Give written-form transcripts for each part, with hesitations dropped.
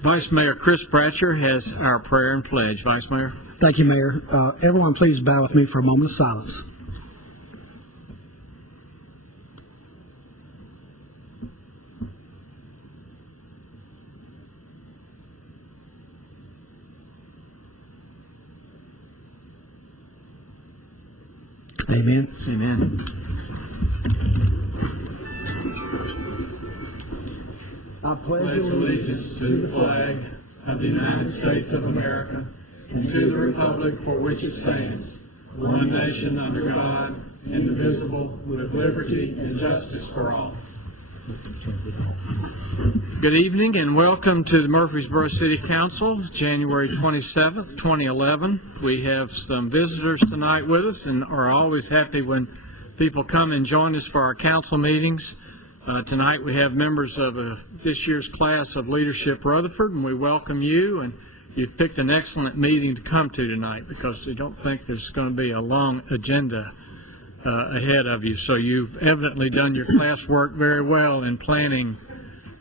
Vice Mayor Chris Bratcher has our prayer and pledge. Vice Mayor. Thank you, Mayor. Everyone, please bow with me for a moment of silence. Amen. Amen. I pledge allegiance to the flag of the United States of America and to the republic for which it stands, one nation under God, indivisible, with liberty and justice for all. Good evening and welcome to the Murfreesboro City Council, January 27th, 2011. We have some visitors tonight with us and are always happy when people come and join us for our council meetings. Tonight we have members of this year's class of Leadership Rutherford, and we welcome you. And you've picked an excellent meeting to come to tonight because we don't think there's going to be a long agenda ahead of you. So you've evidently done your class work very well in planning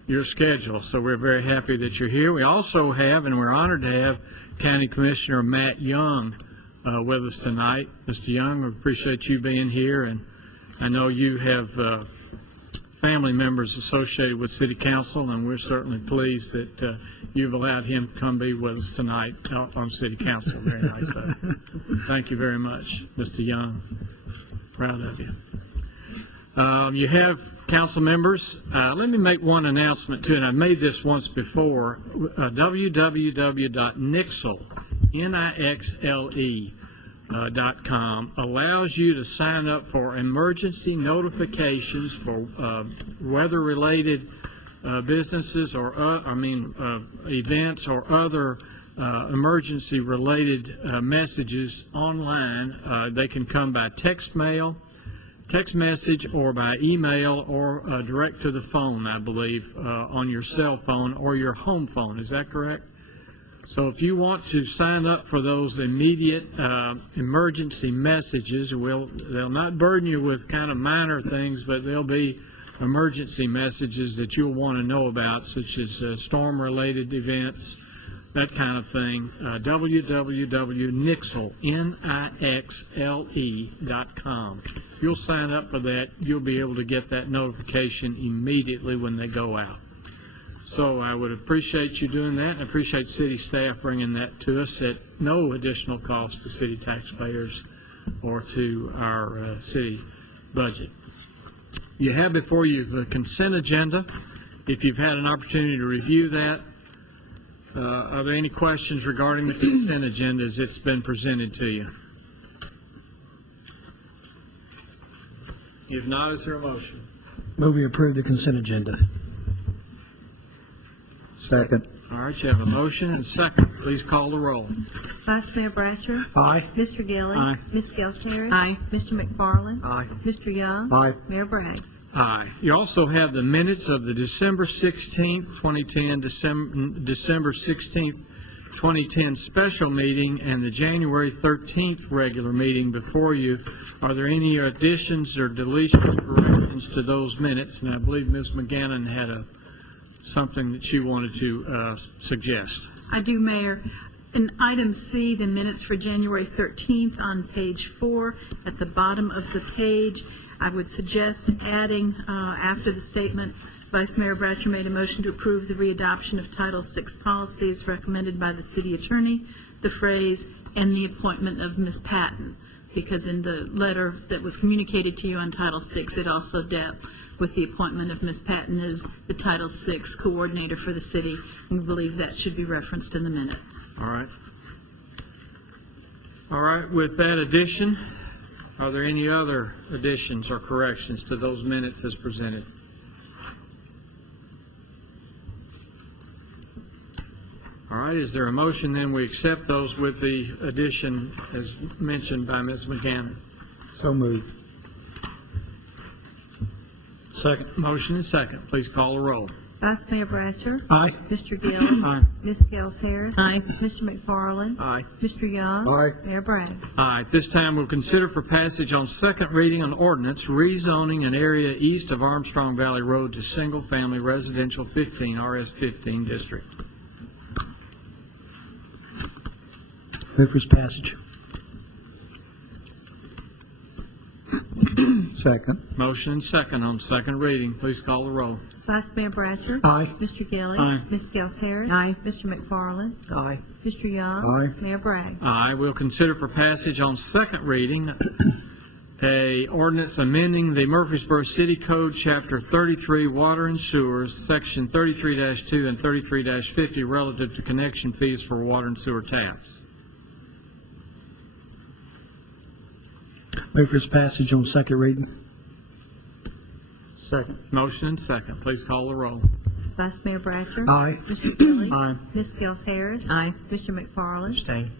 your schedule. So we're very happy that you're here. We also have, and we're honored to have, County Commissioner Matt Young with us tonight. Mr. Young, we appreciate you being here, and I know you have family members associated with City Council, and we're certainly pleased that you've allowed him to come be with us tonight on City Council. Very nice of you. Thank you very much, Mr. Young. Proud of you. You have council members. Let me make one announcement too, and I made this once before. www.nixle.com allows you to sign up for emergency notifications for weather-related businesses or events or other emergency-related messages online. They can come by text message, or by email, or direct to the phone, I believe, on your cell phone or your home phone. Is that correct? So if you want to sign up for those immediate emergency messages, they'll not burden you with kind of minor things, but they'll be emergency messages that you'll want to know about, such as storm-related events, that kind of thing. www.nixle.com. You'll sign up for that. You'll be able to get that notification immediately when they go out. So I would appreciate you doing that. I appreciate city staff bringing that to us at no additional cost to city taxpayers or to our city budget. You have before you the consent agenda. If you've had an opportunity to review that, are there any questions regarding the consent agenda as it's been presented to you? If not, is there a motion? Move we approve the consent agenda. Second. All right, you have a motion and a second. Please call the roll. Vice Mayor Bratcher. Aye. Mr. Gilly. Aye. Ms. Gales-Harris. Aye. Mr. McFarland. Aye. Mr. Young. Aye. Mayor Bragg. Aye. You also have the minutes of the December 16th, 2010, December 16th, 2010 special meeting and the January 13th regular meeting before you. Are there any additions or deletions or corrections to those minutes? And I believe Ms. McGannon had something that she wanted to suggest. I do, Mayor. In item C, the minutes for January 13th on page 4 at the bottom of the page, I would suggest adding after the statement, Vice Mayor Bratcher made a motion to approve the readoption of Title VI policies recommended by the City Attorney, the phrase, and the appointment of Ms. Patton, because in the letter that was communicated to you on Title VI, it also dealt with the appointment of Ms. Patton as the Title VI coordinator for the city. We believe that should be referenced in the minutes. All right. All right, with that addition, are there any other additions or corrections to those minutes as presented? All right, is there a motion then we accept those with the addition as mentioned by Ms. McGannon? So moved. Second. Motion and second. Please call the roll. Vice Mayor Bratcher. Aye. Mr. Gilly. Aye. Ms. Gales-Harris. Aye. Mr. McFarland. Aye. Mr. Young. Aye. Mayor Bragg. Aye. At this time, we'll consider for passage on second reading an ordinance rezoning an area east of Armstrong Valley Road to single-family residential 15 RS 15 district. Move for its passage. Second. Motion and second on second reading. Please call the roll. Vice Mayor Bratcher. Aye. Mr. Gilly. Aye. Ms. Gels Harris. Aye. Mr. McFarland. Aye. Mr. Young. Aye. Mayor Bragg. Aye. We'll consider for passage on second reading a ordinance amending the Murfreesboro City Code, Chapter 33, Water and Sewers, Section 33-2 and 33-50, relative to connection fees for water and sewer taps. Move for its passage on second reading. Second. Motion and second. Please call the roll. Vice Mayor Bratcher. Aye. Mr. Gilly. Aye. Ms. Gels Harris. Aye. Mr. McFarland. Abstain.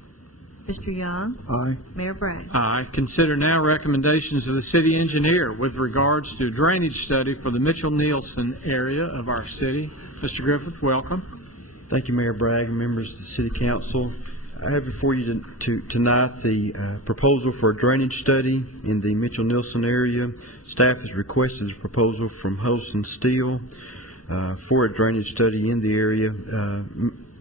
Mr. Young. Aye. Mayor Bragg. Aye. Consider now recommendations of the city engineer with regards to drainage study for the Mitchell-Nielsen area of our city. Mr. Griffith, welcome. Thank you, Mayor Bragg and members of the City Council. I have before you tonight the proposal for a drainage study in the Mitchell-Nielsen area. Staff has requested a proposal from Huddleston Steel for a drainage study in the area.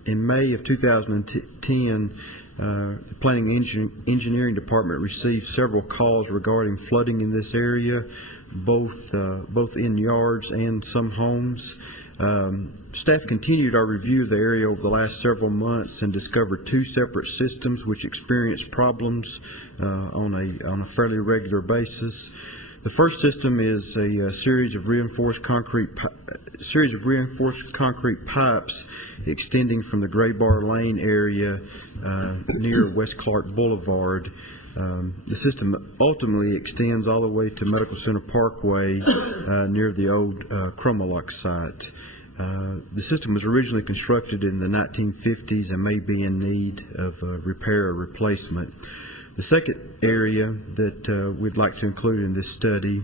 In May of 2010, the Planning and Engineering Department received several calls regarding flooding in this area, both in yards and some homes. Staff continued our review of the area over the last several months and discovered two separate systems which experienced problems on a fairly regular basis. The first system is a series of reinforced concrete pipes extending from the Gray Bar Lane area near West Clark Boulevard. The system ultimately extends all the way to Medical Center Parkway near the old Chromalock site. The system was originally constructed in the 1950s and may be in need of repair or replacement. The second area that we'd like to include in this study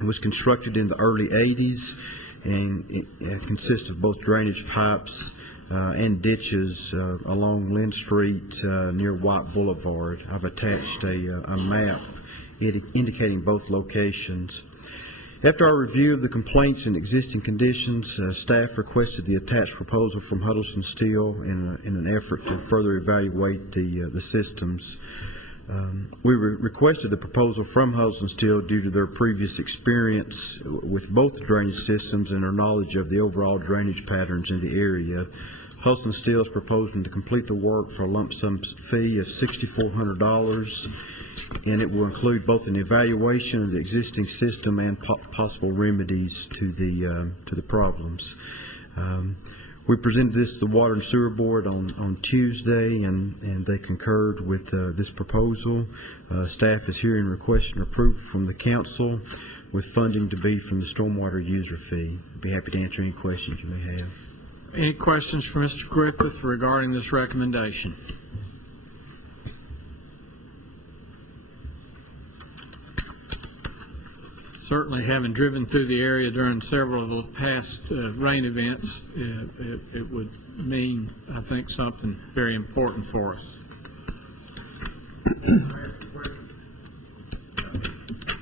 was constructed in the early 80s and it consists of both drainage pipes and ditches along Lynn Street near White Boulevard. I've attached a map indicating both locations. After our review of the complaints and existing conditions, staff requested the attached proposal from Huddleston Steel in an effort to further evaluate the systems. We requested the proposal from Huddleston Steel due to their previous experience with both the drainage systems and their knowledge of the overall drainage patterns in the area. Huddleston Steel is proposing to complete the work for a lump sum fee of $6,400, and it will include both an evaluation of the existing system and possible remedies to the problems. We presented this to the Water and Sewer Board on Tuesday, and they concurred with this proposal. Staff is hearing requests and approval from the council with funding to be from the stormwater user fee. I'd be happy to answer any questions you may have. Any questions for Mr. Griffith regarding this recommendation? Certainly, having driven through the area during several of the past rain events, it would mean, I think, something very important for us.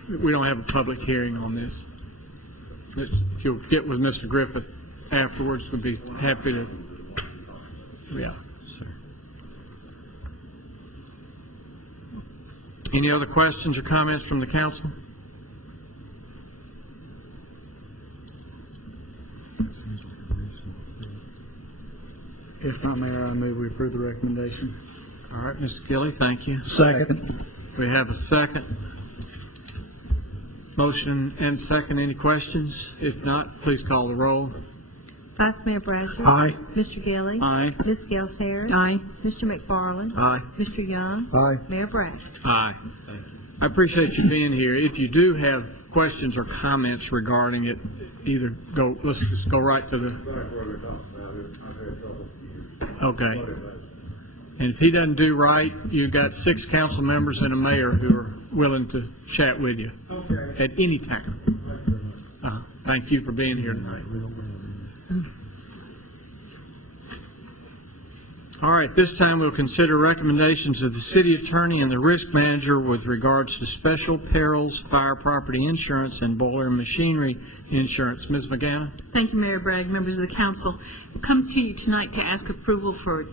We don't have a public hearing on this. If you'll get with Mr. Griffith afterwards, we'd be happy to. Yeah. Any other questions or comments from the council? If not, Mayor, I move we approve the recommendation. All right, Mr. Gilly, thank you. Second. We have a second. Motion and second. Any questions? If not, please call the roll. Vice Mayor Bratcher. Aye. Mr. Gilly. Aye. Ms. Gels Harris. Aye. Mr. McFarland. Aye. Mr. Young. Aye. Mayor Bragg. Aye. I appreciate you being here. If you do have questions or comments regarding it, let's just go right to the. Okay. And if he doesn't do right, you've got 6 council members and a mayor who are willing to chat with you at any time. Thank you for being here tonight. All right, this time we'll consider recommendations of the city attorney and the risk manager with regards to special perils, fire, property insurance, and boiler and machinery insurance. Ms. McGann? Thank you, Mayor Bragg, members of the council. I come to you tonight to ask approval for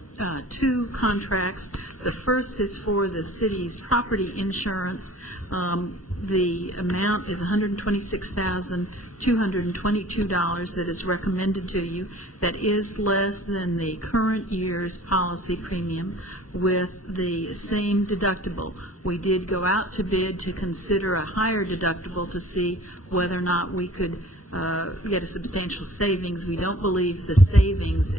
two contracts. The first is for the city's property insurance. The amount is $126,222 that is recommended to you. That is less than the current year's policy premium with the same deductible. We did go out to bid to consider a higher deductible to see whether or not we could get a substantial savings. We don't believe the savings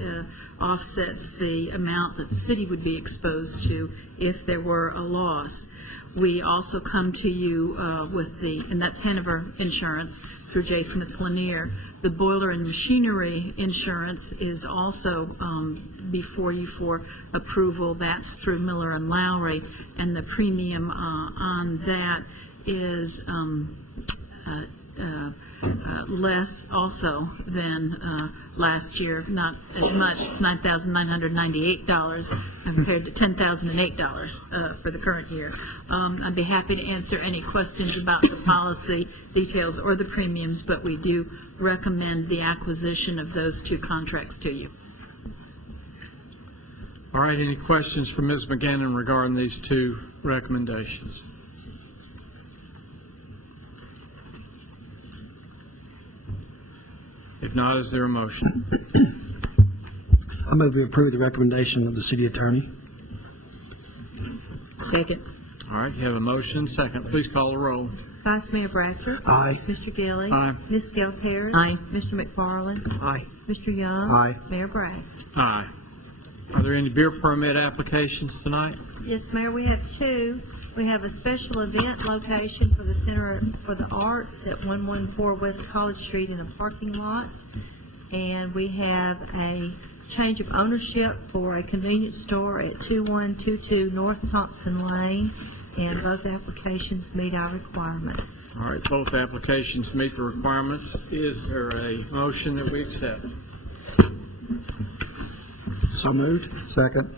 offsets the amount that the city would be exposed to if there were a loss. We also come to you with and that's Hanover Insurance through J. Smith Lanier. The boiler and machinery insurance is also before you for approval. That's through Miller and Lowry, and the premium on that is less also than last year, not as much. It's $9,998 compared to $10,008 for the current year. I'd be happy to answer any questions about the policy details or the premiums, but we do recommend the acquisition of those two contracts to you. All right, any questions for Ms. McGann regarding these two recommendations? If not, is there a motion? I move we approve the recommendation of the city attorney. Second. All right, you have a motion, second. Please call the roll. Vice Mayor Bratcher. Aye. Mr. Gilly. Aye. Ms. Gels Harris. Aye. Mr. McFarland. Aye. Mr. Young. Aye. Mayor Bragg. Aye. Are there any beer permit applications tonight? Yes, Mayor, we have two. We have a special event location for the Center for the Arts at 114 West College Street in a parking lot. And we have a change of ownership for a convenience store at 2122 North Thompson Lane, and both applications meet our requirements. All right, both applications meet the requirements. Is there a motion that we accept? So moved. Second.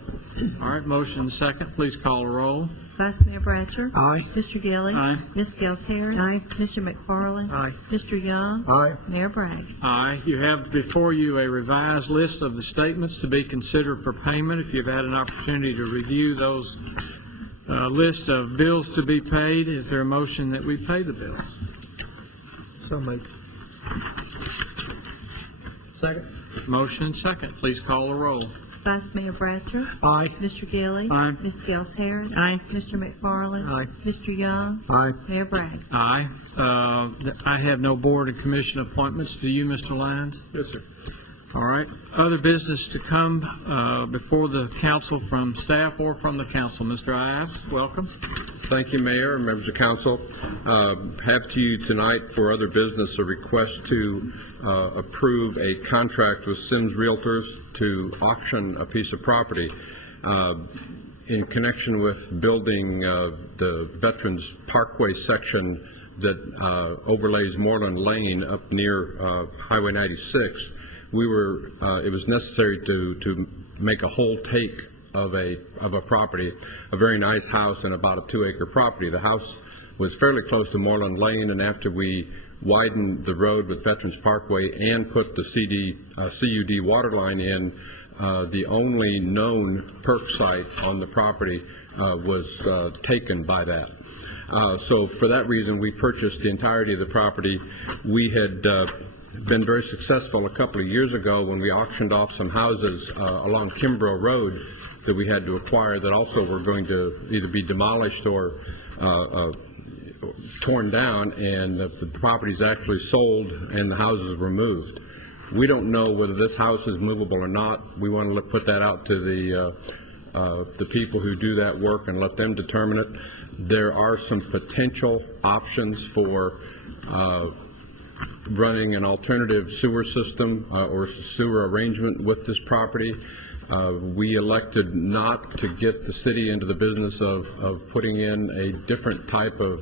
All right, motion second. Please call the roll. Vice Mayor Bratcher. Aye. Mr. Gilly. Aye. Ms. Gels Harris. Aye. Mr. McFarland. Aye. Mr. Young. Aye. Mayor Bragg. Aye. You have before you a revised list of the statements to be considered for payment. If you've had an opportunity to review those list of bills to be paid, is there a motion that we pay the bills? So moved. Second. Motion second. Please call the roll. Vice Mayor Bratcher. Aye. Mr. Gilly. Aye. Ms. Gels Harris. Aye. Mr. McFarland. Aye. Mr. Young. Aye. Mayor Bragg. Aye. I have no board and commission appointments. Do you, Mr. Lyons? Yes, sir. All right. Other business to come before the council from staff or from the council. Mr. Ives, welcome. Thank you, Mayor and members of council. Have to you tonight for other business a request to approve a contract with Sims Realtors to auction a piece of property in connection with building the Veterans Parkway section that overlays Moreland Lane up near Highway 96. It was necessary to make a whole take of a property, a very nice house and about a 2-acre property. The house was fairly close to Moreland Lane, and after we widened the road with Veterans Parkway and put the CUD water line in, the only known perk site on the property was taken by that. So for that reason, we purchased the entirety of the property. We had been very successful a couple of years ago when we auctioned off some houses along Kimbrough Road that we had to acquire that also were going to either be demolished or torn down, and the properties actually sold and the houses were moved. We don't know whether this house is movable or not. We want to put that out to the people who do that work and let them determine it. There are some potential options for running an alternative sewer system or sewer arrangement with this property. We elected not to get the city into the business of putting in a different type of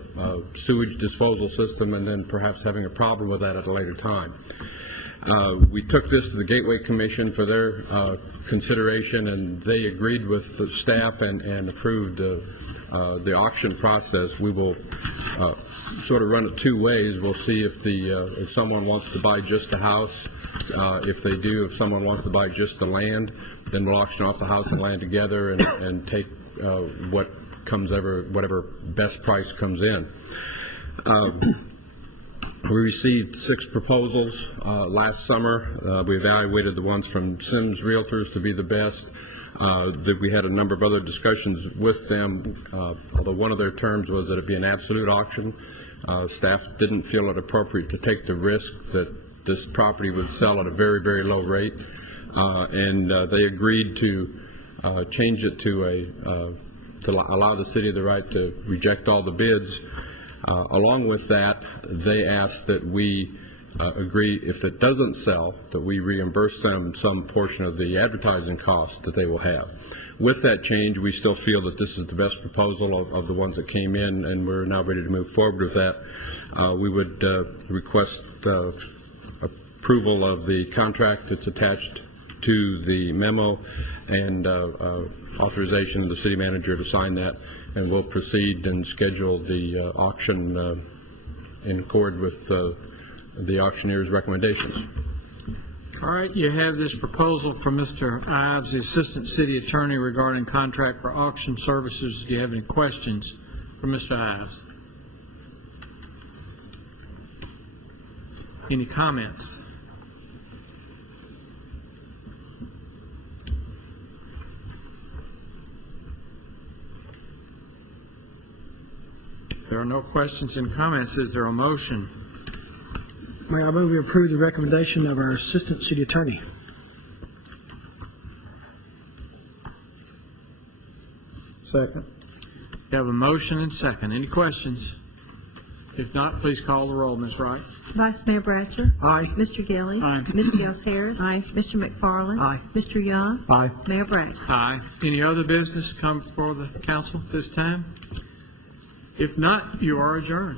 sewage disposal system and then perhaps having a problem with that at a later time. We took this to the Gateway Commission for their consideration, and they agreed with the staff and approved the auction process. We will sort of run it two ways. We'll see if someone wants to buy just the house. If they do, if someone wants to buy just the land, then we'll auction off the house and land together and take whatever best price comes in. We received 6 proposals last summer. We evaluated the ones from Sims Realtors to be the best. We had a number of other discussions with them, although one of their terms was that it be an absolute auction. Staff didn't feel it appropriate to take the risk that this property would sell at a very, very low rate, and they agreed to change it to allow the city the right to reject all the bids. Along with that, they asked that we agree, if it doesn't sell, that we reimburse them some portion of the advertising costs that they will have. With that change, we still feel that this is the best proposal of the ones that came in, and we're now ready to move forward with that. We would request approval of the contract that's attached to the memo, and authorization of the city manager to sign that, and we'll proceed and schedule the auction in accord with the auctioneer's recommendations. All right, you have this proposal from Mr. Ives, the Assistant City Attorney, regarding contract for auction services. Do you have any questions for Mr. Ives? Any comments? If there are no questions and comments, is there a motion? Mayor, I move we approve the recommendation of our Assistant City Attorney. Second. You have a motion and second. Any questions? If not, please call the roll, Ms. Wright. Vice Mayor Bratcher. Aye. Mr. Gilly. Aye. Ms. Gels Harris. Aye. Mr. McFarland. Aye. Mr. Young. Aye. Mayor Bratcher. Aye. Any other business come before the council this time? If not, you are adjourned.